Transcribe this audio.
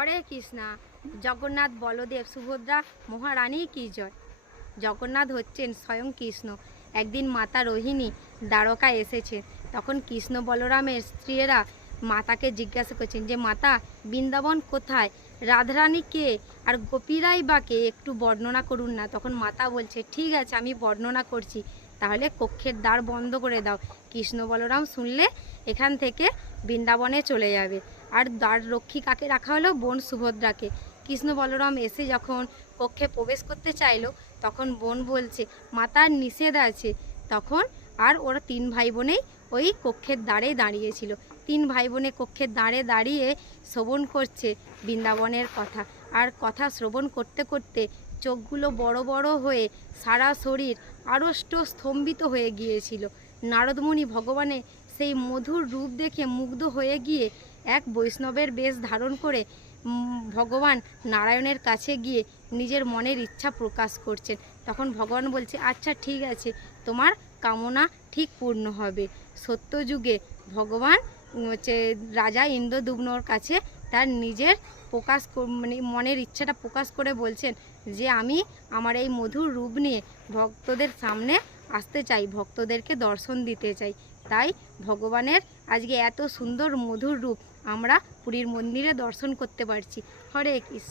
হরে কৃষ্ণা। জগন্নাথ, বলদেব, সুভদ্রা মহারানী কি জয়। জগন্নাথ হচ্ছেন স্বয়ং কৃষ্ণ। একদিন মাতা রোহিণী দ্বারকা এসেছে। তখন কৃষ্ণ বলরামের স্ত্রীরা মাতাকে জিজ্ঞাসা করছেন যে মাতা, বৃন্দাবন কোথায়, রাধারানী কে, আর গোপীরাই বা কে, একটু বর্ণনা করুন না। তখন মাতা বলছে ঠিক আছে, আমি বর্ণনা করছি, তাহলে কক্ষের দ্বার বন্ধ করে দাও। কৃষ্ণ বলরাম শুনলে এখান থেকে বৃন্দাবনে চলে যাবে। আর দ্বার রক্ষী কাকে রাখা হলো? বোন সুভদ্রাকে। কৃষ্ণ বলরাম এসে যখন কক্ষে প্রবেশ করতে চাইলো, তখন বোন বলছে মাতার নিষেধ আছে। তখন আর ওরা তিন ভাই বোনেই ওই কক্ষের দ্বারে দাঁড়িয়েছিল। তিন ভাই বোনে কক্ষের দ্বারে দাঁড়িয়ে শ্রবণ করছে বৃন্দাবনের কথা। আর কথা শ্রবণ করতে করতে চোখগুলো বড় বড় হয়ে সারা শরীর আড়ষ্ট স্তম্ভিত হয়ে গিয়েছিল। নারদমুনি ভগবানের সেই মধুর রূপ দেখে মুগ্ধ হয়ে গিয়ে এক বৈষ্ণবের বেশ ধারণ করে ভগবান নারায়ণের কাছে গিয়ে নিজের মনের ইচ্ছা প্রকাশ করছেন। তখন ভগবান বলছে আচ্ছা ঠিক আছে, তোমার কামনা ঠিক পূর্ণ হবে। সত্যযুগে ভগবান রাজা ইন্দ্রদ্যুম্নর কাছে তার নিজের প্রকাশ মানে মনের ইচ্ছাটা প্রকাশ করে বলছেন যে আমি আমার এই মধুর রূপ নিয়ে ভক্তদের সামনে আসতে চাই, ভক্তদেরকে দর্শন দিতে চাই। তাই ভগবানের আজকে এত সুন্দর মধুর রূপ আমরা পুরীর মন্দিরে দর্শন করতে পারছি। হরে কৃষ্ণ।